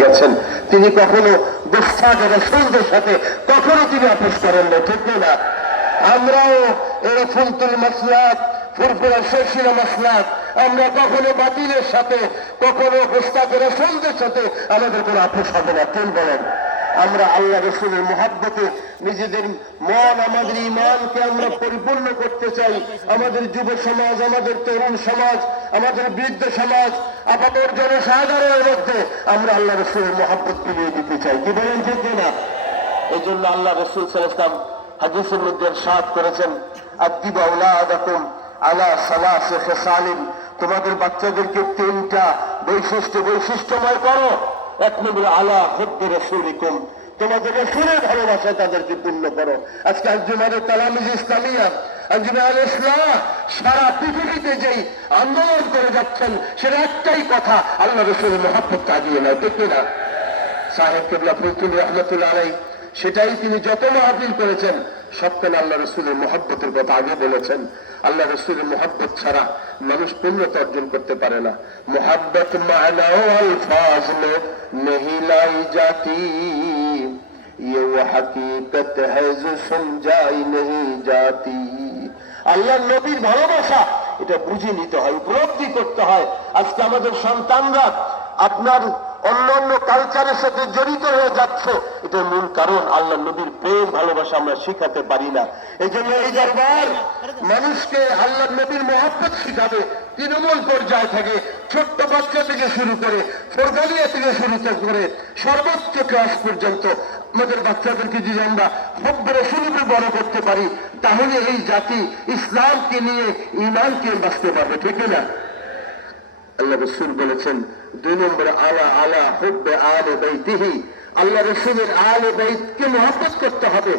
গেছেন। তিনি কখনো গুস্তাদ সাথে কখনো তিনি আপোষ করেন না ঠিক না? আমরাও এই ফুলতুল মাসলাত আমরা কখনো বাতিলের সাথে, কখনো হস্তাকের রসুলদের সাথে আমাদের কোনো আপোষ হবে না, কেন বলেন? আমরা আল্লাহ রসুলের মহাব্বতে নিজেদের মন, আমাদের ইমানকে আমরা পরিপূর্ণ করতে চাই। আমাদের যুব সমাজ, আমাদের তরুণ সমাজ, আমাদের বৃদ্ধ সমাজ আপাতত জনসাধারণের মধ্যে আমরা আল্লাহ রসুলের মহাব্বত ফিরিয়ে দিতে চাই। কি বলেন ঠিক না এই জন্য আল্লাহ রসুল সালাম হাদিসের মধ্যে সাত করেছেন তোমাদের বাচ্চাদেরকে তিনটা বৈশিষ্ট্য বৈশিষ্ট্যময় করো। আলা ইসলাম সারা পৃথিবীতে যেই আন্দোলন করে যাচ্ছেন, সেটা একটাই কথা, আল্লাহ সেটাই তিনি যত মাহফিল করেছেন সবখানে আল্লাহ রসুলের মহব্বতের কথা আগে বলেছেন আল্লাহ রসুলের মহব্বত ছাড়া মানুষ পূর্ণতা অর্জন করতে পারে না মোহাব্বত মানা अल्फाज में नहीं लाई जाती ये वो हकीकत है जो समझाई नहीं जाती আল্লাহ নবীর ভালোবাসা এটা বুঝে নিতে হয় উপলব্ধি করতে হয় আজকে আমাদের সন্তানরা আপনার অন্য অন্য কালচারের সাথে জড়িত হয়ে যাচ্ছে। এটার মূল কারণ আল্লাহ নবীর প্রেম, ভালোবাসা আমরা শিখাতে পারি না। এই জন্য এই দরবার মানুষকে আল্লাহ নবীর মহাব্বত শিখাবে, তৃণমূল পর্যায় থেকে, ছোট্ট বাচ্চা থেকে শুরু করে ফোরগালিয়া থেকে শুরু করে, সর্বোচ্চ ক্লাস পর্যন্ত আমাদের বাচ্চাদেরকে যদি আমরা হব্বরে শুরুকে বড় করতে পারি, তাহলে এই জাতি ইসলামকে নিয়ে, ইমানকে বাঁচতে পারবে, ঠিক না আল্লাহ রসুল বলেছেন, দুই নম্বরে, আলা আলা হুব্বে আলে বাইতিহি। আল্লাহ রসুলের আলে বাইতকে মহাব্বত করতে হবে।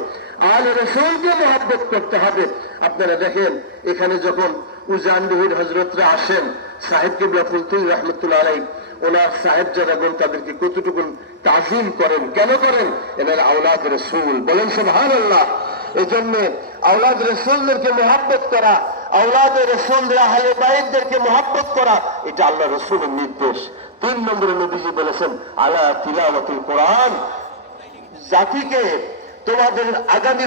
আলে রসুলকে মহাব্বত করতে হবে। আপনারা দেখেন, এখানে যখন উজানবিহির হজরতরা আসেন সাহেবকে বিয়াফুলতুল রহমতুল্লাহ আলাই ওনার সাহেব যারাগণ তাদেরকে কতটুকু তাজিম করেন, কেন করেন? এনারা আওলাদ রসুল। বলেন সুবহান আল্লাহ এই জন্য আওলাদ রসুলদেরকে মহাব্বত করা আওলাদ রসুলদের বাইকদেরকে মহাব্বত করা, এটা আল্লাহ রসুলের নির্দেশ। তিন নম্বরে নবীজি বলেছেন আল্লাহ তিলাওয়াতুল কোরআন। জাতিকে তোমাদের আগামী